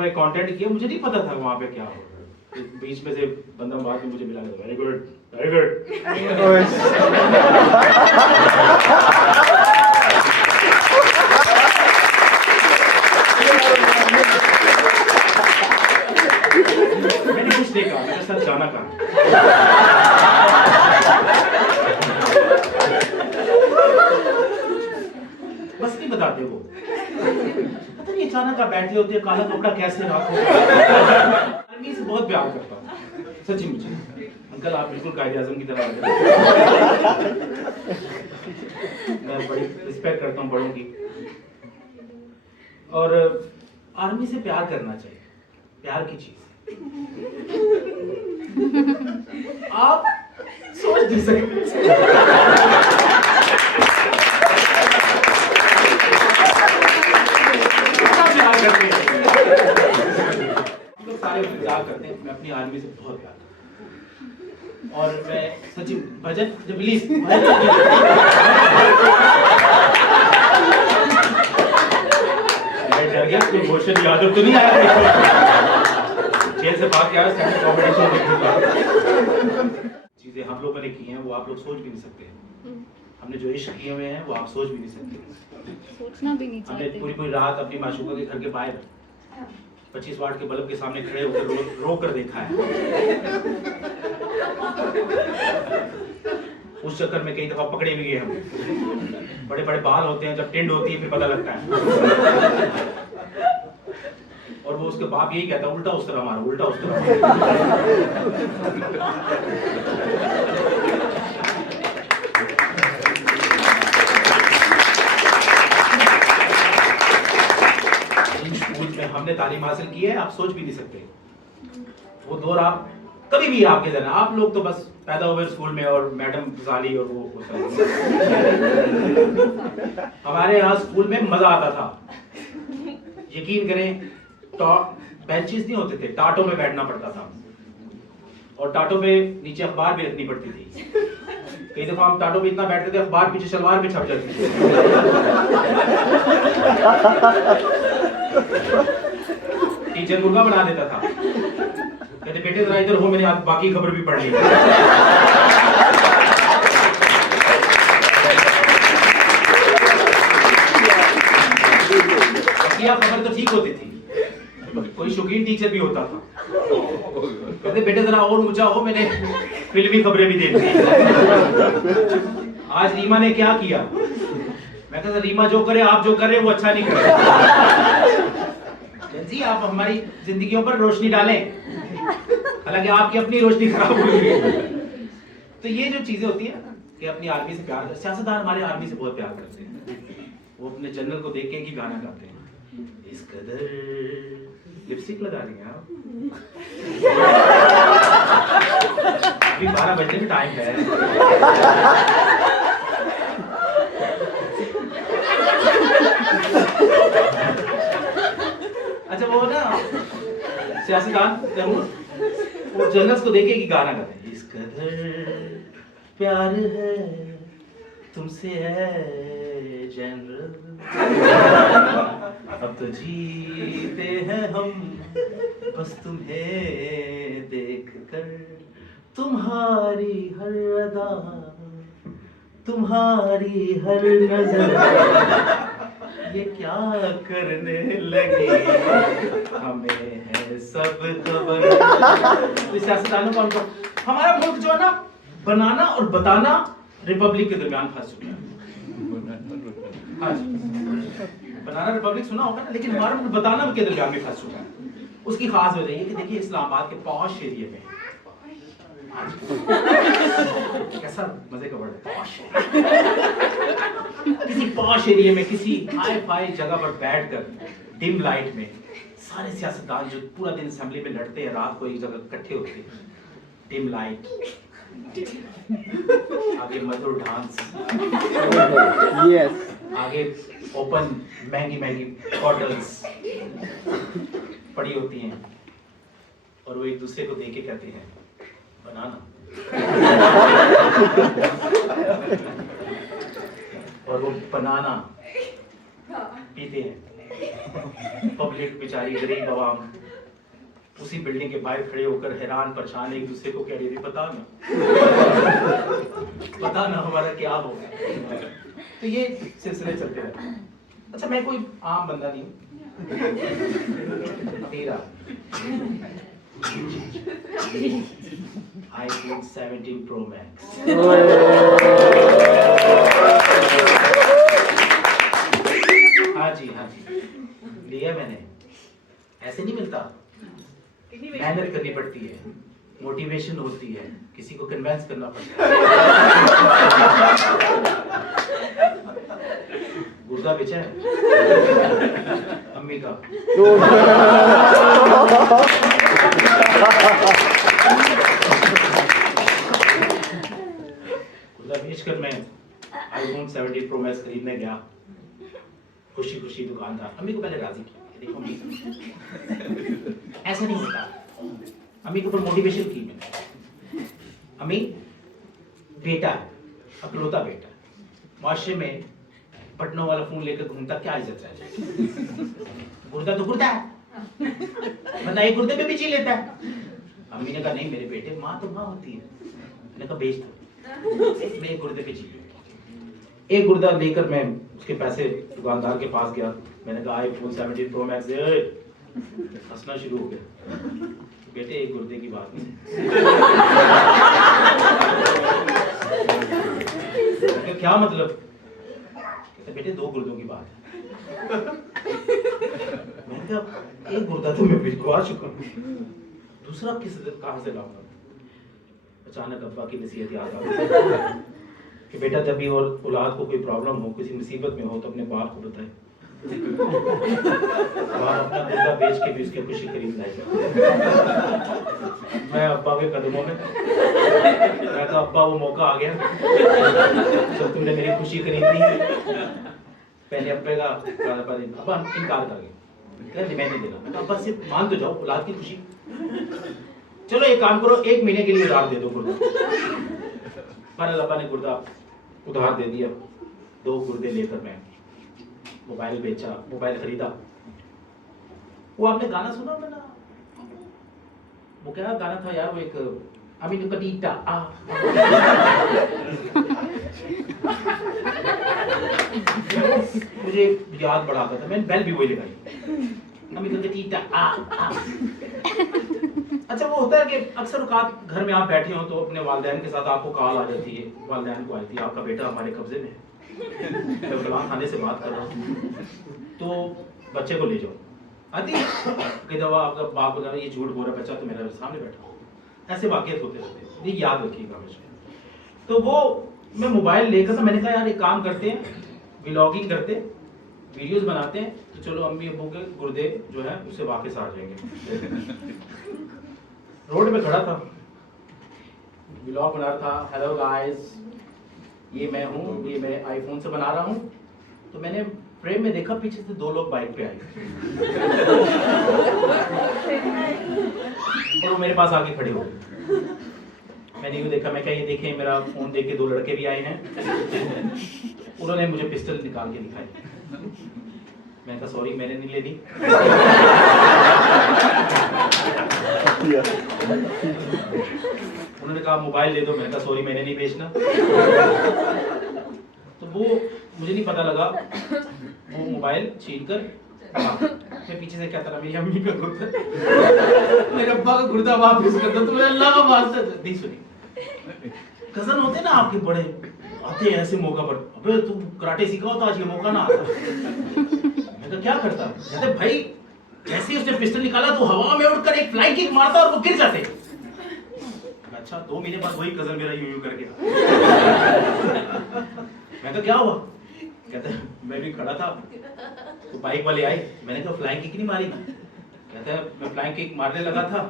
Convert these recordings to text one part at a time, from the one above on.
दफा कंटेंट किया, मुझे नहीं पता था वहाँ पे क्या हो रहा है। बीच में से बंदा बाद में मुझे मिला, वेरी गुड वेरी गुड। मैंने कुछ नहीं कहा, मेरे साथ जाना कहा। बस नहीं बताते वो, पता नहीं अचानक आप बैठे होते हैं, काला कपड़ा कैसे रात हो। आर्मी से बहुत प्यार करता हूँ सच्ची मुझे। अंकल आप बिल्कुल कायदे आज़म की तरह लग रहे हैं। मैं बड़ी रिस्पेक्ट करता हूँ बड़ों की, और आर्मी से प्यार करना चाहिए, प्यार की चीज आप सोच नहीं सकते। प्यार करते हैं हम लोग, सारे प्यार करते हैं। मैं अपनी आर्मी से बहुत प्यार करता हूँ, और मैं सच्ची भजन जब रिलीज डर गया, कोई क्वेश्चन याद तो नहीं आया। जेल से भाग के आया, स्टैंड कॉम्पिटिशन चीजें हम लोगों ने की हैं वो आप लोग सोच भी नहीं सकते। हमने जो इश्क किए हुए हैं वो आप सोच भी नहीं सकते, सोचना भी नहीं चाहते। हमने पूरी रात अपनी माशूका के घर के बाहर 25 वाट के बल्ब के सामने खड़े होकर रो कर देखा है। उस चक्कर में कई दफा पकड़े भी गए हम। बड़े बड़े बाल होते हैं, जब टिंड होती है फिर पता लगता है। और वो उसके बाप यही कहता, उल्टा उस तरह मारो, उल्टा उस तरह। स्कूल में हमने तालीम हासिल की है, आप सोच भी नहीं सकते। वो दौर आप कभी भी आपके जरा, आप लोग तो बस पैदा हुए स्कूल में और मैडम साली और वो होता है। हमारे यहाँ स्कूल में मजा आता था, यकीन करें। बेंचेस नहीं होते थे, टाटों में बैठना पड़ता था, और टाटों पे नीचे अखबार भी रखनी पड़ती थी। कई दफा हम टाटों पे इतना बैठते थे, अखबार पीछे शलवार में छप जाती थी। टीचर मुर्गा बना देता था, कहते बेटे जरा इधर हो, मैंने आज बाकी खबर भी पढ़ ली। खबर तो ठीक होती थी, कोई शौकीन टीचर भी होता था, कहते बेटे जरा और ऊंचा हो, मैंने फिल्मी खबरें भी देख ली। आज रीमा ने क्या किया, मैं कहता रीमा जो करे, आप जो कर रहे वो अच्छा नहीं कर रहे जी। आप हमारी जिंदगियों पर रोशनी डालें, हालांकि आपकी अपनी रोशनी खराब हुई है। तो ये जो चीजें होती है कि अपनी आर्मी से प्यार, सियासतदान हमारे आर्मी से बहुत प्यार करते हैं। वो अपने जनरल को देख के ही गाना गाते हैं, इस कदर लिपस्टिक लगा रही हैं आप, अभी 12 बजने में टाइम है। अच्छा वो ना सियासतदान वो जनरल्स को देखे कि गाना गाते हैं, इस कदर प्यार है तुमसे है जनरल, अब तो जीते हैं हम बस तुम्हें देखकर, तुम्हारी हर अदा, तुम्हारी हर नजर, ये क्या करने लगी हमें है सब खबर। सियासतदानों का उनको, हमारा मुल्क जो है ना बनाना और बताना रिपब्लिक के दरमियान फंस चुका है। हाँ जी, बनाना रिपब्लिक सुना होगा ना, लेकिन हमारा मुल्क बताना के दरमियान में फंस चुका है। उसकी खास वजह ये कि देखिए इस्लामाबाद के पॉश एरिया में कैसा मजे का वर्ड है पॉश, किसी पॉश एरिया में किसी हाई फाई जगह पर बैठकर डिम लाइट में सारे सियासतदान जो पूरा दिन असेंबली में लड़ते हैं, रात को एक जगह इकट्ठे होते हैं, डिम लाइट, आगे मधुर डांस, आगे ओपन महंगी महंगी बॉटल्स पड़ी होती हैं, और वो एक दूसरे को देख के कहते हैं बनाना, और वो बनाना पीते हैं। पब्लिक बेचारी गरीब आवाम उसी बिल्डिंग के बाहर खड़े होकर हैरान परेशान एक दूसरे को कह रही थी, पता ना हमारा क्या होगा। तो ये सिलसिले चलते रहते हैं। अच्छा, मैं कोई आम बंदा नहीं हूँ, मेरा iPhone 17 Pro Max। हाँ जी लिया मैंने। ऐसे नहीं मिलता, मेहनत करनी पड़ती है, मोटिवेशन होती है, किसी को कन्विंस करना पड़ता है। गुर्दा बेचा है अम्मी का। गुर्दा बेचकर मैं iPhone 17 Pro Max खरीदने गया। खुशी खुशी दुकानदार अम्मी को पहले राजी किया, देखो अम्मी ऐसा नहीं होता। अम्मी के ऊपर मोटिवेशन की मैंने। अम्मी बेटा, अकलौता बेटा, माशरे में बटनों वाला फोन लेकर घूमता, क्या इज्जत रह जाएगी? गुर्दा तो गुर्दा है, बताइए गुर्दे पे भी जी लेता है। अम्मी ने कहा नहीं मेरे बेटे, माँ तो माँ होती है। मैंने कहा बेच दो, मैं एक गुर्दे पे जी लूंगा। एक गुर्दा लेकर मैं उसके पैसे दुकानदार के पास गया। मैंने कहा iPhone 17 Pro Max दे। हंसना शुरू हो गया। बेटे एक गुर्दे की बात नहीं। क्या मतलब? कहते बेटे दो गुर्दों की बात है। मैंने कहा एक गुर्दा तो मैं बिकवा चुका हूँ, दूसरा कहाँ से लाऊंगा? अचानक अब्बा की नसीहत याद आ गई कि बेटा जब भी और औलाद को कोई प्रॉब्लम हो, किसी मुसीबत में हो, तो अपने बाप को बताए। बाप अपना गुर्दा बेच के भी उसकी खुशी खरीद लाएगा। मैं अब्बा के कदमों में, मैं कहा अब्बा वो मौका आ गया जब तुमने मेरी खुशी खरीद ली। पहले अब्बा का अब्बा इनकार कर गया, मैं नहीं देना। मैं कहा अब्बा सिर्फ मान तो जाओ, औलाद की खुशी। चलो एक काम करो, 1 महीने के लिए उधार दे दो गुर्दा। पर अब्बा ने गुर्दा उधार दे दिया। 2 गुर्दे लेकर मैं मोबाइल बेचा, मोबाइल खरीदा। वो आपने गाना सुना था ना, वो क्या गाना था यार, वो एक अमीन कटीटा मुझे याद बड़ा आता था, मैंने बेल भी वही लगाई, अमीन कटीटा अच्छा वो होता है कि अक्सर औकात घर में आप बैठे हो तो अपने वालिदैन के साथ आपको कॉल आ जाती है, वालिदैन को आती है आपका बेटा हमारे कब्जे में है, मैं फलां थाने से बात कर रहा हूँ, तो बच्चे को ले जाओ। आती है कई दफा आपका बाप वगैरह ये झूठ बोल रहा बच्चा तो मेरे सामने बैठा हो, ऐसे वाक़यात होते रहते हैं, ये याद रखिएगा हमेशा। तो वो मैं मोबाइल लेकर था, मैंने कहा यार एक काम करते हैं, व्लॉगिंग करते, वीडियोस बनाते हैं, तो चलो अम्मी अब्बू के गुर्दे जो है उससे वापस आ जाएंगे। रोड पे खड़ा था, व्लॉग बना रहा था, हेलो गाइस ये मैं हूँ, ये मैं आईफोन से बना रहा हूँ। तो मैंने फ्रेम में देखा पीछे से 2 लोग बाइक पे आए और वो मेरे पास आके खड़े हो गए। मैंने यूँ देखा, मैं क्या ये देखें मेरा फोन देख के 2 लड़के भी आए हैं। उन्होंने मुझे पिस्टल निकाल के दिखाई। मैं कहा सॉरी मैंने नहीं लेनी। उन्होंने कहा मोबाइल दे दो, मैंने कहा सॉरी मैंने नहीं बेचना। तो वो मुझे नहीं पता लगा, वो मोबाइल छीन कर मैं पीछे से कहता रहा मेरी अम्मी का गुर्दा, मेरे अब्बा का गुर्दा वापस कर दो, तुम्हें अल्लाह का वास्ता नहीं सुनी। कजन होते ना आपके बड़े आते हैं ऐसे मौका पर, अबे तू कराटे सीखा हो तो आज ये मौका ना आता। मैं तो क्या करता, कहते भाई जैसे ही उसने पिस्टल निकाला तो हवा में उड़कर एक फ्लाइंग किक मारता और वो गिर जाते। अच्छा 2 महीने बाद वही कजन मेरा यूं करके मैं तो क्या हुआ, कहता मैं भी खड़ा था तो बाइक वाले आए, मैंने कहा फ्लाइंग किक नहीं मारी ना, कहता है मैं फ्लाइंग किक मारने लगा था,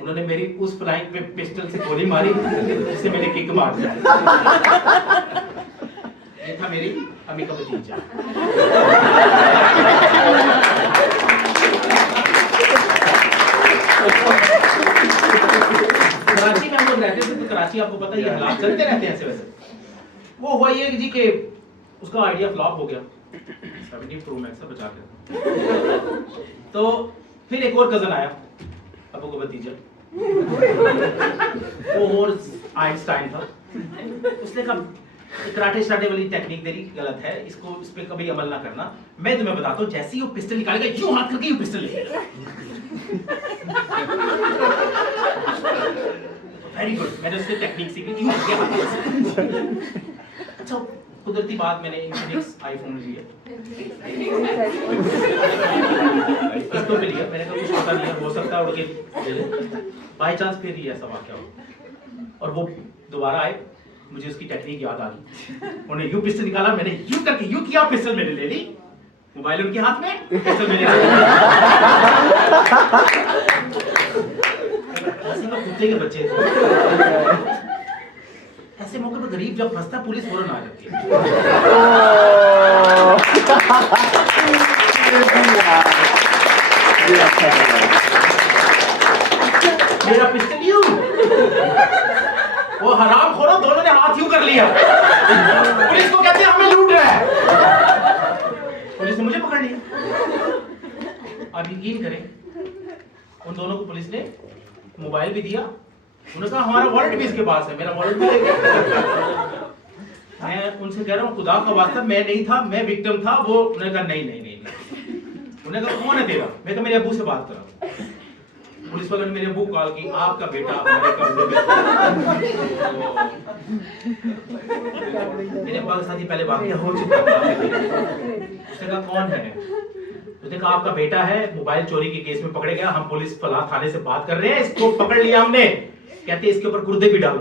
उन्होंने मेरी उस फ्लाइंग पे पिस्टल से गोली मारी जिससे मैंने किक मार दिया। ये था मेरी अम्मी का भतीजा। कराची में हम लोग रहते थे तो कराची आपको पता है ये हालात चलते रहते हैं ऐसे वैसे। वो हुआ ये जी कि उसका आइडिया फ्लॉप हो गया, 17 प्रो मैक्स से बचा के। तो फिर एक और कजन आया, अबू का भतीजा, वो और आइंस्टाइन था। उसने कहा कराटे शराटे वाली टेक्निक तेरी गलत है, इसको इस पे कभी अमल ना करना। मैं तुम्हें बताता हूँ, जैसे ही वो पिस्टल निकालेगा यूं हाथ करके यूं पिस्टल लेगा। वेरी गुड, मैंने उससे टेक्निक सीखी, यूं किया हाथ से। अच्छा कुदरती बात, मैंने इनफिनिक्स आईफोन लिया, किस्तों पे लिया। मैंने कहा कुछ पता नहीं है, हो सकता है उड़ के ले ले। बाई चांस फिर ये ऐसा वाकया हो, और वो दोबारा आए, मुझे उसकी टेक्निक याद आ गई। उन्होंने यूं पिस्टल निकाला, मैंने यूं करके यूं किया, पिस्टल मैंने ले ली, मोबाइल उनके हाथ में, पिस्टल मैंने ले ली। ऐसे तो कुत्ते के बच्चे थे। ऐसे मौके पर गरीब जब फंसता पुलिस फौरन आ जाती है। मेरा पिस्टल यूं, वो हराम खोरो दोनों ने हाथ यूं कर लिया। पुलिस को कहते हैं हमें लूट रहा है, पुलिस ने मुझे पकड़ लिया। आप यकीन करें, उन दोनों को पुलिस ने मोबाइल भी दिया, उन्होंने कहा हमारा वॉलेट भी इसके पास है, मेरा वॉलेट भी लेके। मैं उनसे कह रहा हूँ खुदा का वास्ता मैं नहीं था, मैं विक्टिम था। वो उन्होंने कहा नहीं नहीं नहीं, उन्होंने कहा कौन है तेरा? मैं कहा मेरे अब्बू से बात कर रहा हूँ। पुलिस वालों ने मेरे अब्बू को कॉल की, आपका बेटा हमारे कब्जे में। मेरे अब्बा के साथ ही पहले वाकया हो चुका था। उसने कहा कौन है? उसने कहा आपका बेटा है, मोबाइल चोरी के केस में पकड़े गया, हम पुलिस फलाह थाने से बात कर रहे हैं, इसको पकड़ लिया हमने, कहते इसके ऊपर गुर्दे भी डालो।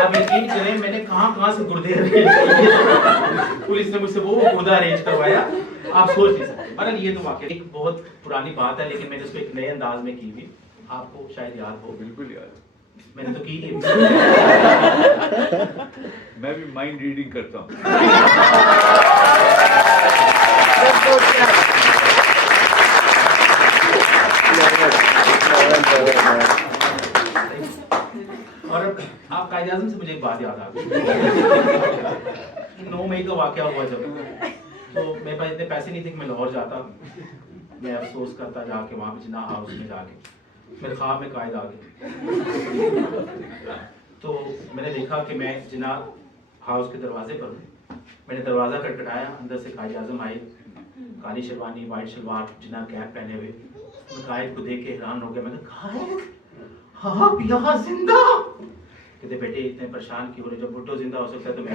आप यकीन करें मैंने कहां से गुर्दे पुलिस ने मुझसे वो गुर्दा अरेंज करवाया, आप सोच नहीं सकते। बहरहाल ये तो वाकई एक बहुत पुरानी बात है, लेकिन मैंने उसको एक नए अंदाज में की हुई, आपको शायद याद हो। बिल्कुल याद, मैंने तो की थी। मैं भी माइंड रीडिंग करता हूँ। और आप कायदे आज़म से मुझे एक बात याद आ गई। 9 मई का वाकया हुआ जब, तो मेरे पास इतने पैसे नहीं थे कि मैं लाहौर जाता। मैं अफसोस करता जाके वहाँ पे जिन्ना हाउस में जाके, मेरे ख्वाब में कायद आ गए। तो मैंने देखा कि मैं जिन्ना हाउस के दरवाजे पर हूँ। मैंने दरवाज़ा खटखटाया, अंदर से कायद आज़म आए, काली शेरवानी, वाइट शलवार, जिन्ना कैप पहने हुए। मैं कायद को देख के हैरान हो गया। मैंने कहा हाँ आप यहाँ जिंदा? कहते बेटे इतने परेशान क्यों हो रहे, जब भुट्टो जिंदा हो सकता है तो मैं